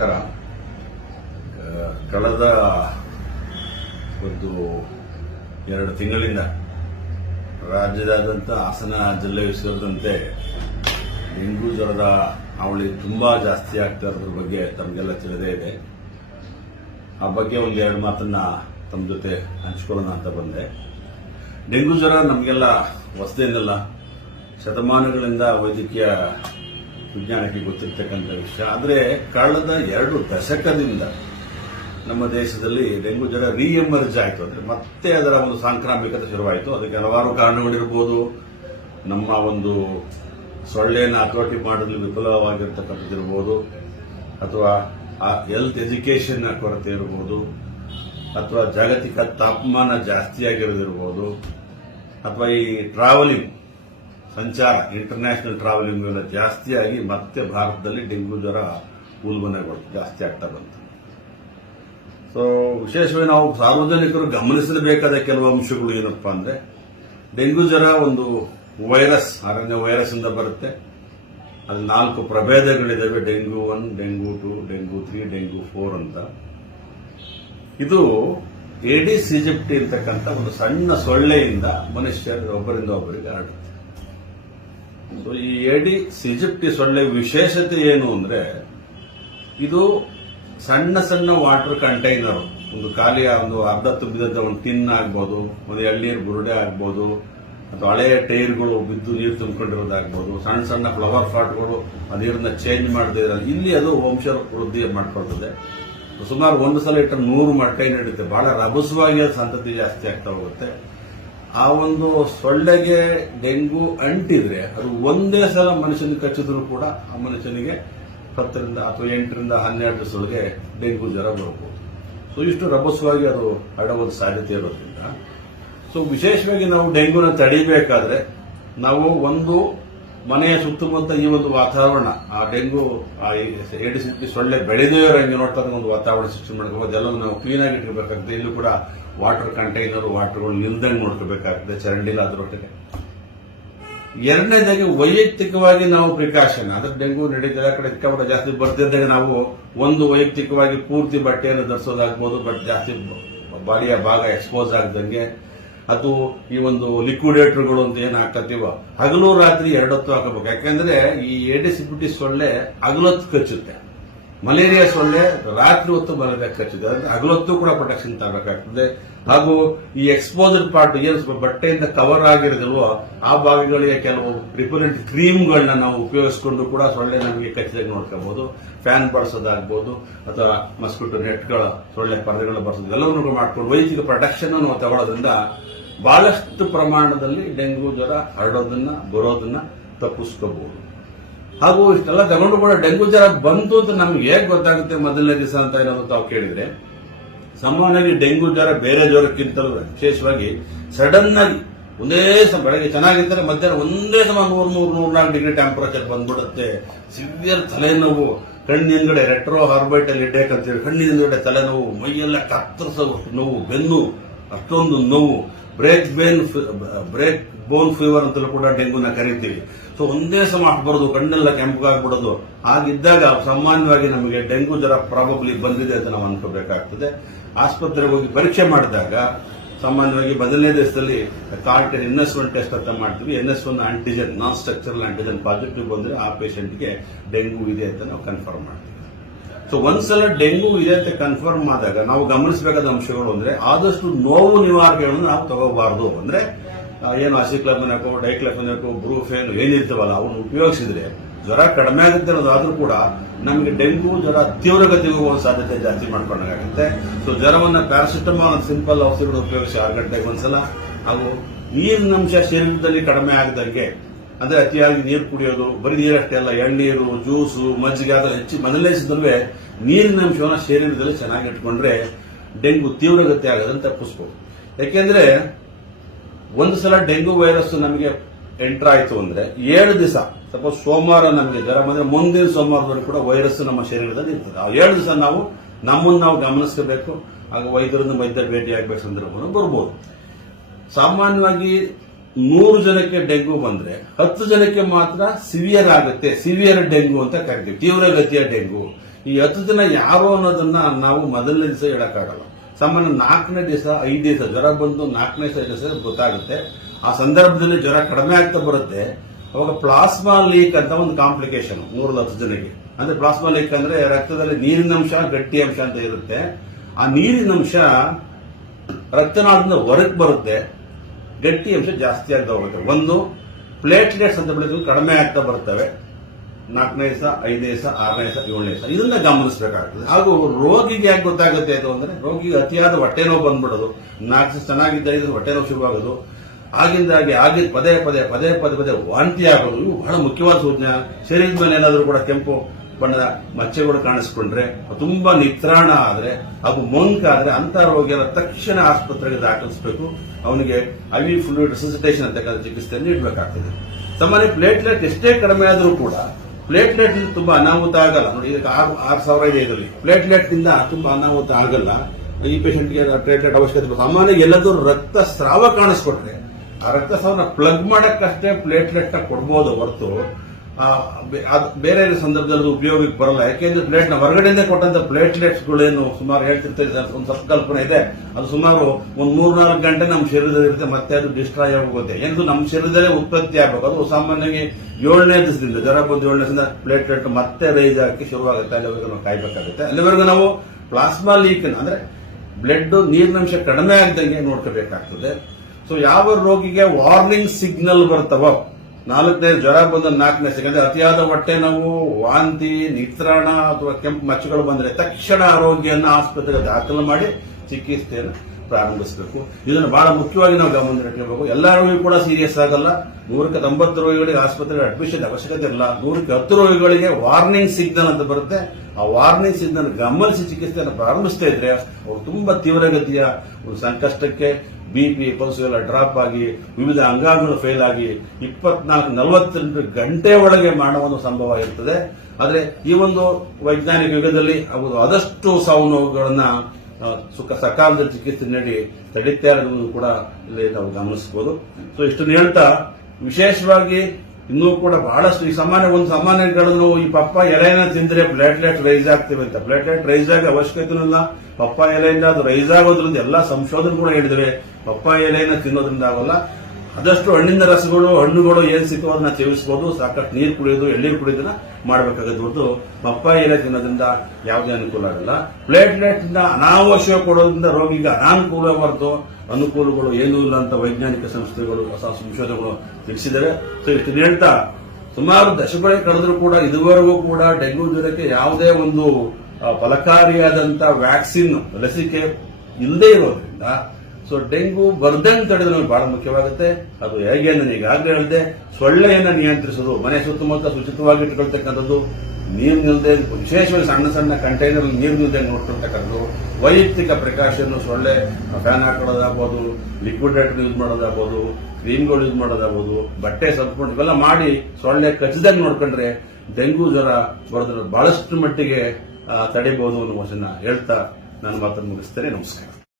ನಮಸ್ಕಾರ. ಕಳೆದ ಒಂದು 2 ತಿಂಗಳಿಂದ ರಾಜ್ಯದಾದ್ಯಂತ ಹಾಸನ ಜಿಲ್ಲೆ ಸೇರಿದಂತೆ ಡೆಂಗು ಜ್ವರದ ಹಾವಳಿ ತುಂಬಾ ಜಾಸ್ತಿ ಆಗ್ತಾ ಇರೋದ್ರ ಬಗ್ಗೆ ತಮಗೆಲ್ಲ ತಿಳಿದೇ ಇದೆ. ಆ ಬಗ್ಗೆ ಒಂದೆರಡು ಮಾತನ್ನ ತಮ್ಮ ಜೊತೆ ಹಂಚ್ಕೊಳ್ಳೋಣ ಅಂತ ಬಂದೆ. ಡೆಂಗು ಜ್ವರ ನಮಗೆಲ್ಲ ಹೊಸದೇನಲ್ಲ, ಶತಮಾನಗಳಿಂದ ವೈದ್ಯಕೀಯ ವಿಜ್ಞಾನಕ್ಕೆ ಗೊತ್ತಿರ್ತಕ್ಕಂಥ ವಿಷಯ. ಆದರೆ ಕಳೆದ 2 ದಶಕದಿಂದ ನಮ್ಮ ದೇಶದಲ್ಲಿ ಡೆಂಗು ಜ್ವರ ರೀಎಮರ್ಜ್ ಆಯಿತು. ಅಂದ್ರೆ ಮತ್ತೆ ಅದರ ಒಂದು ಸಾಂಕ್ರಾಮಿಕತೆ ಶುರುವಾಯಿತು. ಅದಕ್ಕೆ ಹಲವಾರು ಕಾರಣಗಳಿರ್ಬೋದು. ನಮ್ಮ ಒಂದು ಸೊಳ್ಳೆಯನ್ನು ಹತೋಟಿ ಮಾಡಲು ವಿಫಲವಾಗಿರ್ತಕ್ಕಂಥದ್ದಿರ್ಬೋದು, ಅಥವಾ ಹೆಲ್ತ್ ಎಜುಕೇಷನ್ ಕೊರತೆ ಇರ್ಬೋದು, ಅಥವಾ ಜಾಗತಿಕ ತಾಪಮಾನ ಜಾಸ್ತಿಯಾಗಿರೋದಿರ್ಬೋದು, ಅಥವಾ ಈ ಟ್ರಾವೆಲಿಂಗ್ ಸಂಚಾರ ಇಂಟರ್ನ್ಯಾಷನಲ್ ಟ್ರಾವೆಲಿಂಗ್ ಎಲ್ಲ ಜಾಸ್ತಿಯಾಗಿ ಮತ್ತೆ ಭಾರತದಲ್ಲಿ ಡೆಂಗು ಜ್ವರ ಉಲ್ಬಣಗಳು ಜಾಸ್ತಿ ಆಗ್ತಾ ಬಂತು. ಸೊ ವಿಶೇಷವಾಗಿ ನಾವು ಸಾರ್ವಜನಿಕರು ಗಮನಿಸಬೇಕಾದ ಕೆಲವು ಅಂಶಗಳು ಏನಪ್ಪಾ ಅಂದ್ರೆ, ಡೆಂಗು ಜ್ವರ ಒಂದು ವೈರಸ್, ಅರಣ್ಯ ವೈರಸ್ ಇಂದ ಬರುತ್ತೆ. ಅದು 4 ಪ್ರಭೇದಗಳಿದಾವೆ: ಡೆಂಗು 1, ಡೆಂಗು 2, ಡೆಂಗು 3, ಡೆಂಗು 4 ಅಂತ. ಇದು ಏಡಿಸ್ ಈಜಿಪ್ಟಿ ಅಂತಕ್ಕಂಥ ಒಂದು ಸಣ್ಣ ಸೊಳ್ಳೆಯಿಂದ ಒಬ್ಬರಿಂದ ಒಬ್ಬರಿಗೆ ಹರಡುತ್ತೆ. ಸೊ ಈ ಏಡಿಸ್ ಈಜಿಪ್ಟಿ ಸೊಳ್ಳೆ ವಿಶೇಷತೆ ಏನು ಅಂದ್ರೆ, ಇದು ಸಣ್ಣ ಸಣ್ಣ ವಾಟರ್ ಕಂಟೈನರ್, ಒಂದು ಖಾಲಿ ಒಂದು ಅರ್ಧ ತುಂಬಿದಂತ ಒಂದು ಟಿನ್ ಆಗ್ಬೋದು, ಒಂದು ಎಳ್ನೀರು ಬುರುಡೆ ಆಗ್ಬೋದು, ಅಥವಾ ಹಳೆಯ ಟೈರ್ಗಳು ಬಿದ್ದು ನೀರು ತುಂಬಿಕೊಂಡಿರೋದಾಗ್ಬೋದು, ಸಣ್ಣ ಸಣ್ಣ ಫ್ಲವರ್ ಪಾಟ್ಗಳು ಆ ನೀರನ್ನ ಚೇಂಜ್ ಮಾಡದೇ ಇಲ್ಲಿ ಅದು ವಂಶ ವೃದ್ಧಿ ಮಾಡ್ಕೊಳ್ತದೆ. ಸುಮಾರು ಒಂದು ಸಲ ಇಟ್ಟರೆ 100 ಮೊಟ್ಟೆ ನೀಡುತ್ತೆ. ಬಹಳ ರಭಸವಾಗಿ ಸಂತತಿ ಜಾಸ್ತಿ ಆಗ್ತಾ ಹೋಗುತ್ತೆ. ಆ ಒಂದು ಸೊಳ್ಳೆಗೆ ಡೆಂಗು ಅಂಟಿದ್ರೆ ಅದು ಒಂದೇ ಸಲ ಮನುಷ್ಯನಿಗೆ ಕಚ್ಚಿದ್ರು ಕೂಡ ಆ ಮನುಷ್ಯನಿಗೆ 10ರಿಂದ ಅಥವಾ 8ರಿಂದ 12 ದಿವಸದೊಳಗೆ ಡೆಂಗು ಜ್ವರ ಬರಬಹುದು. ಸೊ ಇಷ್ಟು ರಭಸವಾಗಿ ಅದು ಹರಡುವ ಸಾಧ್ಯತೆ ಇರೋದ್ರಿಂದ, ಸೊ ವಿಶೇಷವಾಗಿ ನಾವು ಡೆಂಗುನ ತಡಿಬೇಕಾದ್ರೆ ನಾವು ಒಂದು ಮನೆಯ ಸುತ್ತಮುತ್ತ ಈ ಒಂದು ವಾತಾವರಣ, ಆ ಡೆಂಗು ಏಡಿಸ್ ಸೊಳ್ಳೆ ಬೆಳೆದೇ ಇರೋಂಗೆ ನೋಡ್ತಾ ಒಂದು ವಾತಾವರಣ ಸೃಷ್ಟಿ ಮಾಡ್ಕೋಬಹುದು. ಎಲ್ಲ ನಾವು ಕ್ಲೀನ್ ಆಗಿ ಇಟ್ಕೋಬೇಕಾಗ್ತದೆ. ಇಲ್ಲೂ ಕೂಡ ವಾಟರ್ ಕಂಟೈನರ್, ವಾಟರ್ಗಳು ನಿಲ್ದಂಗೆ ನೋಡ್ಕೋಬೇಕಾಗ್ತದೆ, ಚರಂಡಿಲ್ಲ ಅದರೊಟ್ಟಿಗೆ. ಎರಡನೇದಾಗಿ ವೈಯಕ್ತಿಕವಾಗಿ ನಾವು ಪ್ರಿಕಾಷನ್, ಅದ್ರ ಡೆಂಗು ನಡೀತದೆ ಕಡೆ ಸಿಕ್ಕಾಪಟ್ಟೆ ಜಾಸ್ತಿ ಬರ್ತಿದ್ದಾಗ ನಾವು ಒಂದು ವೈಯಕ್ತಿಕವಾಗಿ ಪೂರ್ತಿ ಬಟ್ಟೆಯನ್ನು ಧರಿಸೋದಾಗ್ಬೋದು, ಬಟ್ ಜಾಸ್ತಿ ಬಾಡಿಯ ಭಾಗ ಎಕ್ಸ್ಪೋಸ್ ಆಗದಂಗೆ, ಅಥವಾ ಈ ಒಂದು ಲಿಕ್ವಿಡೇಟರ್ಗಳು ಅಂತ ಏನ್ ಹಾಕತ್ತೀವೋ ಹಗಲು ರಾತ್ರಿ 2 ಹೊತ್ತು ಹಾಕಬೇಕು. ಯಾಕಂದ್ರೆ ಈ ಏಡಿಸ್ ಈಜಿಪ್ಟಿ ಸೊಳ್ಳೆ ಹಗಲೊತ್ತು ಕಚ್ಚುತ್ತೆ. ಮಲೇರಿಯಾ ಸೊಳ್ಳೆ ರಾತ್ರಿ ಹೊತ್ತು ಮಲೇರಿಯಾ ಕಚ್ಚುತ್ತೆ. ಅಂದ್ರೆ ಹಗಲೊತ್ತು ಕೂಡ ಪ್ರೊಟೆಕ್ಷನ್ ತಗಬೇಕಾಗ್ತದೆ. ಹಾಗೂ ಈ ಎಕ್ಸ್ಪೋಸ್ಡ್ ಪಾರ್ಟ್ ಏನು ಬಟ್ಟೆಯಿಂದ ಕವರ್ ಆಗಿರೋದಿಲ್ವೋ ಆ ಭಾಗಗಳಿಗೆ ಕೆಲವು ರಿಪೆಲೆಂಟ್ ಕ್ರೀಮ್ಗಳನ್ನ ನಾವು ಉಪಯೋಗಿಸಿಕೊಂಡು ಕೂಡ ಸೊಳ್ಳೆ ನಮಗೆ ಕಚ್ಚಿದಾಗ ನೋಡ್ಕೋಬಹುದು. ಫ್ಯಾನ್ ಬಳಸೋದಾಗ್ಬೋದು, ಅಥವಾ ಮಸ್ಕಿಟೋ ನೆಟ್ಗಳ ಸೊಳ್ಳೆ ಪರದೆಗಳು ಬಳಸೋದು, ಎಲ್ಲವನ್ನೂ ಮಾಡ್ಕೊಂಡು ವೈದ್ಯಕೀಯ ಪ್ರೊಟೆಕ್ಷನ್ ನಾವು ತಗೊಳ್ಳೋದ್ರಿಂದ ಬಹಳಷ್ಟು ಪ್ರಮಾಣದಲ್ಲಿ ಡೆಂಗು ಜ್ವರ ಹರಡೋದನ್ನ ಬರೋದನ್ನ ತಪ್ಪಿಸ್ಕೋಬಹುದು. ಹಾಗೂ ಇಷ್ಟೆಲ್ಲ ತಗೊಂಡು ಕೂಡ ಡೆಂಗು ಜ್ವರ ಬಂತು ಅಂತ ನಮ್ಗೆ ಹೇಗೆ ಗೊತ್ತಾಗುತ್ತೆ ಮೊದಲನೇ ದಿವಸ ಅಂತ ಏನಾದ್ರು ತಾವು ಕೇಳಿದ್ರೆ, ಸಾಮಾನ್ಯವಾಗಿ ಡೆಂಗು ಜ್ವರ ಬೇರೆ ಜ್ವರಕ್ಕಿಂತಲೂ ವಿಶೇಷವಾಗಿ ಸಡನ್ ಆಗಿ ಒಂದೇ ಸಮ ಬೆಳಗ್ಗೆ ಚೆನ್ನಾಗಿದ್ದರೆ ಮಧ್ಯಾಹ್ನ ಒಂದೇ ಸಮ 100-104 ಡಿಗ್ರಿ ಟೆಂಪರೇಚರ್ ಬಂದ್ಬಿಡುತ್ತೆ. ಸಿವಿಯರ್ ತಲೆನೋವು, ಕಣ್ಣಿಂದಗಡೆ ರೆಟ್ರೋ ಹಾರ್ಬೈಟಲ್ ಹೆಡ್ಡೇಕ್ ಅಂತೇಳಿ ಕಣ್ಣಿಂದಗಡೆ ತಲೆನೋವು, ಮೈಯೆಲ್ಲ ಕತ್ತರಿಸೋ ನೋವು, ಬೆನ್ನು ಅಷ್ಟೊಂದು ನೋವು, ಬ್ರೇಕ್ ಬೋನ್ ಫೀವರ್ ಅಂತಲೂ ಕೂಡ ಡೆಂಗುನ ಕರಿತೀವಿ. ಸೊ ಒಂದೇ ಸಮ ಬರೋದು, ಕಣ್ಣೆಲ್ಲ ಕೆಂಪಗಾಗ್ಬಿಡೋದು. ಹಾಗಿದ್ದಾಗ ಸಾಮಾನ್ಯವಾಗಿ ನಮಗೆ ಡೆಂಗು ಜ್ವರ ಪ್ರಾಬಬ್ಲಿ ಬಂದಿದೆ ಅಂತ ನಾವು ಅನ್ಕೋಬೇಕಾಗ್ತದೆ. ಆಸ್ಪತ್ರೆಗೆ ಹೋಗಿ ಪರೀಕ್ಷೆ ಮಾಡಿದಾಗ ಸಾಮಾನ್ಯವಾಗಿ ಮೊದಲನೇ ದಿವಸದಲ್ಲಿ ಕಾರ್ಟಿನ್ NS1 ಟೆಸ್ಟ್ ಅಂತ ಮಾಡ್ತೀವಿ. NS1 ಆಂಟಿಜನ್, ನಾನ್ ಸ್ಟ್ರಕ್ಚರಲ್ ಆಂಟಿಜನ್ ಪಾಸಿಟಿವ್ ಬಂದ್ರೆ ಆ ಪೇಷಂಟ್ಗೆ ಡೆಂಗು ಇದೆ ಅಂತ ನಾವು ಕನ್ಫರ್ಮ್ ಮಾಡ್ತೀವಿ. ಸೊ ಒಂದ್ಸಲ ಡೆಂಗು ಇದೆ ಅಂತ ಕನ್ಫರ್ಮ್ ಆದಾಗ ನಾವು ಗಮನಿಸಬೇಕಾದ ಅಂಶಗಳು ಅಂದ್ರೆ, ಆದಷ್ಟು ನೋವು ನಿವಾರಕಗಳನ್ನು ನಾವು ತಗೋಬಾರದು. ಅಂದ್ರೆ ಏನು ಆಸಿಕ್ಲಫೆನಾಕೋ, ಡೈಕ್ಲಫೆನಾಕೋ, ಬ್ರೂಫೇನ್ ಏನಿರ್ತವಲ್ಲ ಅವನು ಉಪಯೋಗಿಸಿದ್ರೆ ಜ್ವರ ಕಡಿಮೆ ಆಗುತ್ತೆ ಅನ್ನೋದಾದ್ರೂ ಕೂಡ ನಮಗೆ ಡೆಂಗು ಜ್ವರ ತೀವ್ರಗತಿಗೆ ಹೋಗುವ ಸಾಧ್ಯತೆ ಜಾಸ್ತಿ ಮಾಡ್ಕೊಂಡಾಗುತ್ತೆ. ಸೊ ಜ್ವರವನ್ನ ಪ್ಯಾರಾಸಿಟಮಾಲ್ ಸಿಂಪಲ್ ಔಷಧಿಗಳು ಉಪಯೋಗಿಸಿ 6 ಗಂಟೆಗೆ ಒಂದ್ಸಲ. ಹಾಗೂ ನೀರಿನ ಅಂಶ ಶರೀರದಲ್ಲಿ ಕಡಿಮೆ ಆಗದಂಗೆ, ಅಂದ್ರೆ ಅತಿಯಾಗಿ ನೀರು ಕುಡಿಯೋದು, ಬರೀ ನೀರಷ್ಟೇ ಅಲ್ಲ, ಎಳ್ನೀರು, ಜ್ಯೂಸು, ಮಜ್ಜಿಗೆ ಅದರ ಮೊದಲನೇ ದಿವಸದಲ್ಲೇ ನೀರಿನ ಅಂಶವನ್ನು ಶರೀರದಲ್ಲಿ ಚೆನ್ನಾಗಿ ಇಟ್ಕೊಂಡ್ರೆ ಡೆಂಗು ತೀವ್ರಗತಿ ಆಗೋದನ್ನು ತಪ್ಪಿಸ್ಬೋದು. ಯಾಕೆಂದ್ರೆ ಒಂದು ಸಲ ಡೆಂಗು ವೈರಸ್ ನಮಗೆ ಎಂಟರ್ ಆಯಿತು ಅಂದ್ರೆ 7 ದಿವಸ, ಸಪೋಸ್ ಸೋಮವಾರ ನಮಗೆ ಜ್ವರ ಬಂದ್ರೆ ಮುಂದಿನ ಸೋಮವಾರದವರೆಗೂ ಕೂಡ ವೈರಸ್ ನಮ್ಮ ಶರೀರದಲ್ಲಿ ಇರ್ತದೆ. ಆ 7 ದಿವಸ ನಾವು ನಮ್ಮನ್ನು ನಾವು ಗಮನಿಸಬೇಕು. ಆಗ ವೈದ್ಯರನ್ನು ಭೇಟಿ ಆಗಬೇಕು ಸಂದರ್ಭವನ್ನು ಬರ್ಬೋದು. ಸಾಮಾನ್ಯವಾಗಿ 100 ಜನಕ್ಕೆ ಡೆಂಗು ಬಂದ್ರೆ 10 ಜನಕ್ಕೆ ಮಾತ್ರ ಸಿವಿಯರ್ ಆಗುತ್ತೆ. ಸಿವಿಯರ್ ಡೆಂಗು ಅಂತ ಕರಿತೀವಿ, ತೀವ್ರಗತಿಯ ಡೆಂಗು. ಈ 10 ದಿನ ಯಾರು ಅನ್ನೋದನ್ನ ನಾವು ಮೊದಲನೇ ದಿವಸ ಹೇಳಕ್ಕಾಗಲ್ಲ. ಸಾಮಾನ್ಯ 4ನೇ ದಿವಸ 5 ದಿವಸ ಜ್ವರ ಬಂದು 4ನೇ ದಿವಸ ಗೊತ್ತಾಗುತ್ತೆ. ಆ ಸಂದರ್ಭದಲ್ಲಿ ಜ್ವರ ಕಡಿಮೆ ಆಗ್ತಾ ಬರುತ್ತೆ. ಅವಾಗ ಪ್ಲಾಸ್ಮಾ ಲೀಕ್ ಅಂತ ಒಂದು ಕಾಂಪ್ಲಿಕೇಶನ್ 110 ಜನಕ್ಕೆ. ಅಂದ್ರೆ ಪ್ಲಾಸ್ಮಾ ಲೀಕ್ ಅಂದ್ರೆ ರಕ್ತದಲ್ಲಿ ನೀರಿನಂಶ ಗಟ್ಟಿ ಅಂಶ ಅಂತ ಇರುತ್ತೆ. ಆ ನೀರಿನಂಶ ರಕ್ತನಾಳದಿಂದ ಹೊರಗೆ ಬರುತ್ತೆ, ಗಟ್ಟಿ ಅಂಶ ಜಾಸ್ತಿ ಆಗ್ತಾ ಹೋಗುತ್ತೆ. ಒಂದು ಪ್ಲೇಟ್ಲೆಟ್ಸ್ ಅಂತ ಬೆಳೆದು ಕಡಿಮೆ ಆಗ್ತಾ ಬರ್ತವೆ 4ನೇ ದಿವಸ 5ನೇ ದಿವಸ 6ನೇ ದಿವಸ 7ನೇ ದಿವಸ. ಇದನ್ನ ಗಮನಿಸಬೇಕಾಗ್ತದೆ. ಹಾಗೂ ರೋಗಿಗೆ ಯಾಕೆ ಗೊತ್ತಾಗುತ್ತೆ ಅದು ಅಂದ್ರೆ, ರೋಗಿಗೆ ಅತಿಯಾದ ಹೊಟ್ಟೆ ನೋವು ಬಂದ್ಬಿಡೋದು, 4 ದಿವಸ ಚೆನ್ನಾಗಿದ್ದ 5 ದಿವಸ ಹೊಟ್ಟೆ ನೋವು ಶುರುವಾಗೋದು, ಆಗಿಂದಾಗಿ ಪದೇ ಪದೇ ವಾಂತಿ ಆಗೋದು, ಇವು ಬಹಳ ಮುಖ್ಯವಾದ ಸೂಚನೆ. ಶರೀರದ ಮೇಲೆ ಏನಾದರೂ ಕೂಡ ಕೆಂಪು ಬಣ್ಣದ ಮಚ್ಚೆಗಳು ಕಾಣಿಸ್ಕೊಂಡ್ರೆ, ತುಂಬಾ ನಿತ್ರಾಣ ಆದ್ರೆ, ಹಾಗೂ ಮಂಕ್ ಆದ್ರೆ ಅಂತ ರೋಗಿಯರ ತಕ್ಷಣ ಆಸ್ಪತ್ರೆಗೆ ದಾಖಲಿಸಬೇಕು. ಅವನಿಗೆ ಐವಿ ಫ್ಲೂಯಿಡ್ ರೆಸಿಸಿಟೇಷನ್ ಅಂತಕ್ಕಂಥ ಚಿಕಿತ್ಸೆಯನ್ನು ನೀಡಬೇಕಾಗ್ತದೆ. ಸಾಮಾನ್ಯ ಪ್ಲೇಟ್ಲೆಟ್ ಎಷ್ಟೇ ಕಡಿಮೆ ಆದರೂ ಕೂಡ ಪ್ಲೇಟ್ಲೆಟ್ ತುಂಬಾ ಅನಾಹುತ ಆಗಲ್ಲ. ನೋಡಿ, ಇದಕ್ಕೆ 6,000 ಇದೆ ಇದರಲ್ಲಿ. ಪ್ಲೇಟ್ಲೆಟ್ ನಿಂದ ತುಂಬಾ ಅನಾಹುತ ಆಗಲ್ಲ. ಈ ಪೇಷಂಟ್ಗೆ ಪ್ಲೇಟ್ಲೆಟ್ ಅವಶ್ಯಕತೆ. ಸಾಮಾನ್ಯ ಎಲ್ಲದೂ ರಕ್ತಸ್ರಾವ ಕಾಣಿಸ್ಕೊಟ್ರೆ ಆ ರಕ್ತಸ್ರಾವನ ಪ್ಲಗ್ ಮಾಡಕ್ಕಷ್ಟೇ ಪ್ಲೇಟ್ಲೆಟ್ ನ ಕೊಡ್ಬೋದು ಹೊರತು ಬೇರೆ ಸಂದರ್ಭದಲ್ಲಿ ಉಪಯೋಗಕ್ಕೆ ಬರಲ್ಲ. ಯಾಕೆಂದ್ರೆ ಪ್ಲೇಟ್ ನ ಹೊರಗಡೆಯಿಂದ ಕೊಟ್ಟಂತ ಪ್ಲೇಟ್ಲೆಟ್ಸ್ ಗಳೇನು ಸುಮಾರು ಹೇಳ್ತಿರ್ತಾರೆ, ಒಂದು ಸ್ವಲ್ಪ ಕಲ್ಪನೆ ಇದೆ. ಅದು ಸುಮಾರು ಒಂದು 3-4 ಗಂಟೆ ನಮ್ಮ ಶರೀರದಲ್ಲಿ ಇರುತ್ತೆ, ಮತ್ತೆ ಅದು ಡಿಸ್ಟ್ರಾಯ್ ಆಗೋಗುತ್ತೆ. ಎಂದು ನಮ್ಮ ಶರೀರದಲ್ಲೇ ಉತ್ಪತ್ತಿ ಆಗಬೇಕು. ಅದು ಸಾಮಾನ್ಯವಾಗಿ 7ನೇ ದಿವಸದಿಂದ ಜ್ವರ ಬಂದು 7ನೇ ದಿವಸದಿಂದ ಪ್ಲೇಟ್ಲೆಟ್ ಮತ್ತೆ ರೈಸ್ ಆಗಿ ಶುರುವಾಗುತ್ತೆ. ಅಲ್ಲಿವರೆಗೂ ನಾವು ಕಾಯ್ಬೇಕಾಗುತ್ತೆ. ಅಲ್ಲಿವರೆಗೂ ನಾವು ಪ್ಲಾಸ್ಮಾ ಲೀಕ್ ಅಂದ್ರೆ ಬ್ಲಡ್ ನೀರಿನಂಶ ಕಡಿಮೆ ಆಗದಂಗೆ ನೋಡ್ಕೋಬೇಕಾಗ್ತದೆ. ಸೊ ಯಾವ ರೋಗಿಗೆ ವಾರ್ನಿಂಗ್ ಸಿಗ್ನಲ್ ಬರ್ತವೋ, 4ನೇ ಜ್ವರ ಬಂದ 4ನೇ ಸೆಕೆಂಡ್ ಅತಿಯಾದ ಹೊಟ್ಟೆ ನೋವು, ವಾಂತಿ, ನಿತ್ರಾಣ ಅಥವಾ ಕೆಂಪು ಮಚ್ಚೆಗಳು ಬಂದರೆ ತಕ್ಷಣ ರೋಗಿಯನ್ನ ಆಸ್ಪತ್ರೆಗೆ ದಾಖಲು ಮಾಡಿ ಚಿಕಿತ್ಸೆಯನ್ನು ಪ್ರಾರಂಭಿಸಬೇಕು. ಇದನ್ನು ಬಹಳ ಮುಖ್ಯವಾಗಿ ನಾವು ಗಮನದಲ್ಲಿಟ್ಟಬೇಕು. ಎಲ್ಲ ರೋಗಿಗಳು ಕೂಡ ಸೀರಿಯಸ್ ಆಗಲ್ಲ. 190 ರೋಗಿಗಳಿಗೆ ಆಸ್ಪತ್ರೆಗೆ ಅಡ್ಮಿಷನ್ ಅವಶ್ಯಕತೆ ಇಲ್ಲ. 110 ರೋಗಿಗಳಿಗೆ ವಾರ್ನಿಂಗ್ ಸಿಗ್ನಲ್ ಅಂತ ಬರುತ್ತೆ. ಆ ವಾರ್ನಿಂಗ್ ಸಿಗ್ನಲ್ ಗಮನಿಸಿ ಚಿಕಿತ್ಸೆಯನ್ನು ಪ್ರಾರಂಭಿಸ್ತಾ ಇದ್ರೆ ಅವರು ತುಂಬಾ ತೀವ್ರಗತಿಯ ಒಂದು ಸಂಕಷ್ಟಕ್ಕೆ, ಬಿಪಿ ಪಲ್ಸ್ ಎಲ್ಲ ಡ್ರಾಪ್ ಆಗಿ ವಿವಿಧ ಅಂಗಾಂಗಗಳು ಫೇಲ್ ಆಗಿ 24-48 ಗಂಟೆ ಒಳಗೆ ಮಾಡುವ ಒಂದು ಸಂಭವ ಇರ್ತದೆ. ಆದರೆ ಈ ಒಂದು ವೈಜ್ಞಾನಿಕ ಯುಗದಲ್ಲಿ ಆದಷ್ಟು ಸಾವು ನೋವುಗಳನ್ನ ಸಕಾಲದ ಚಿಕಿತ್ಸೆ ನೀಡಿ ತಡೀತಾ ಇರೋದನ್ನು ಕೂಡ ಇಲ್ಲಿ ನಾವು ಗಮನಿಸಬಹುದು. ಸೊ ಇಷ್ಟನ್ನು ಹೇಳ್ತಾ, ವಿಶೇಷವಾಗಿ ಇನ್ನೂ ಕೂಡ ಬಹಳಷ್ಟು ಈ ಸಾಮಾನ್ಯಗಳನ್ನು ಈ ಪಪ್ಪಾಯ ಎಲೆನ ತಿಂದ್ರೆ ಪ್ಲೇಟ್ಲೆಟ್ ರೈಸ್ ಆಗ್ತವೆ ಅಂತ. ಪ್ಲೇಟ್ಲೆಟ್ ರೈಸ್ ಆಗಿ ಅವಶ್ಯಕತೆನಲ್ಲ. ಪಪ್ಪಾಯ ಎಲೆಯಿಂದ ಅದು ರೈಸ್ ಆಗೋದ್ರಿಂದ ಎಲ್ಲಾ ಸಂಶೋಧನೆ ಕೂಡ ಹೇಳಿದವೆ. ಪಪ್ಪಾಯ ಎಲೆನ ತಿನ್ನೋದ್ರಿಂದ ಆಗೋಲ್ಲ. ಆದಷ್ಟು ಹಣ್ಣಿನ ರಸಗಳು, ಹಣ್ಣುಗಳು ಏನ್ ಸಿಕ್ಕೋ ಅದನ್ನ ಸೇವಿಸಬಹುದು. ಸಾಕಷ್ಟು ನೀರು ಕುಡಿಯೋದು, ಎಳ್ಳೀರು ಕುಡಿಯೋದನ್ನ ಮಾಡಬೇಕಾಗುತ್ತೆ ಹೊರತು ಪಪ್ಪಾಯ ಎಲೆ ತಿನ್ನೋದ್ರಿಂದ ಯಾವುದೇ ಅನುಕೂಲ ಆಗಲ್ಲ. ಪ್ಲೇಟ್ಲೆಟ್ ಇಂದ ಅನಾವಶ್ಯಕ ಕೊಡೋದ್ರಿಂದ ರೋಗಿಗೆ ಅನಾನುಕೂಲ ಹೊರತು ಅನುಕೂಲಗಳು ಏನೂ ಇಲ್ಲ ಅಂತ ವೈಜ್ಞಾನಿಕ ಸಂಸ್ಥೆಗಳು, ಹೊಸ ಸಂಶೋಧನೆಗಳು ತಿಳಿಸಿದರೆ. ಸೊ ಇಷ್ಟು ಹೇಳ್ತಾ, ಸುಮಾರು ದಶಕಗಳೇ ಕಳೆದರೂ ಕೂಡ ಇದುವರೆಗೂ ಕೂಡ ಡೆಂಗ್ಯೂ ಜ್ವರಕ್ಕೆ ಯಾವುದೇ ಒಂದು ಫಲಕಾರಿಯಾದಂತ ವ್ಯಾಕ್ಸಿನ್, ಲಸಿಕೆ ಇಲ್ಲದೆ ಇರೋದ್ರಿಂದ ಸೊ ಡೆಂಗು ಬರ್ದಂಗ್ ತಡೆದು ನಮಗೆ ಬಹಳ ಮುಖ್ಯವಾಗುತ್ತೆ. ಅದು ಹೇಗೆ ನಾನು ಈಗಾಗಲೇ ಹೇಳಿದೆ, ಸೊಳ್ಳೆಯನ್ನು ನಿಯಂತ್ರಿಸೋದು, ಮನೆ ಸುತ್ತಮುತ್ತ ಶುಚಿತ್ವವಾಗಿ ಇಟ್ಕೊಳ್ತಕ್ಕಂಥದ್ದು, ನೀರು ನಿಲ್ಲದೆ, ವಿಶೇಷವಾಗಿ ಸಣ್ಣ ಕಂಟೈನರ್ ನೀರು ನಿಲ್ಲದೆ ನೋಡ್ಕೊಳ್ತಕ್ಕಂಥದ್ದು, ವೈಯಕ್ತಿಕ ಪ್ರಿಕಾಷನ್, ಸೊಳ್ಳೆ ಫ್ಯಾನ್ ಹಾಕೊಳ್ಳೋದಾಗಬಹುದು, ಲಿಕ್ವಿಡೇಟರ್ ಯೂಸ್ ಮಾಡೋದಾಗಬಹುದು, ಕ್ರೀಮ್ಗಳು ಯೂಸ್ ಮಾಡೋದಾಗಬಹುದು, ಬಟ್ಟೆ ಸಲ್ಕೊಂಡು ಇವೆಲ್ಲ ಮಾಡಿ ಸೊಳ್ಳೆ ಕಚ್ಚಿದಂಗೆ ನೋಡ್ಕೊಂಡ್ರೆ ಡೆಂಗು ಜ್ವರ ಬರೋದ್ರ ಬಹಳಷ್ಟು ಮಟ್ಟಿಗೆ ತಡೆಯಬಹುದು ಅನ್ನೋ ವಚನ ಹೇಳ್ತಾ ನಾನು ಮಾತನ್ನು ಮುಗಿಸ್ತೇನೆ. ನಮಸ್ಕಾರ.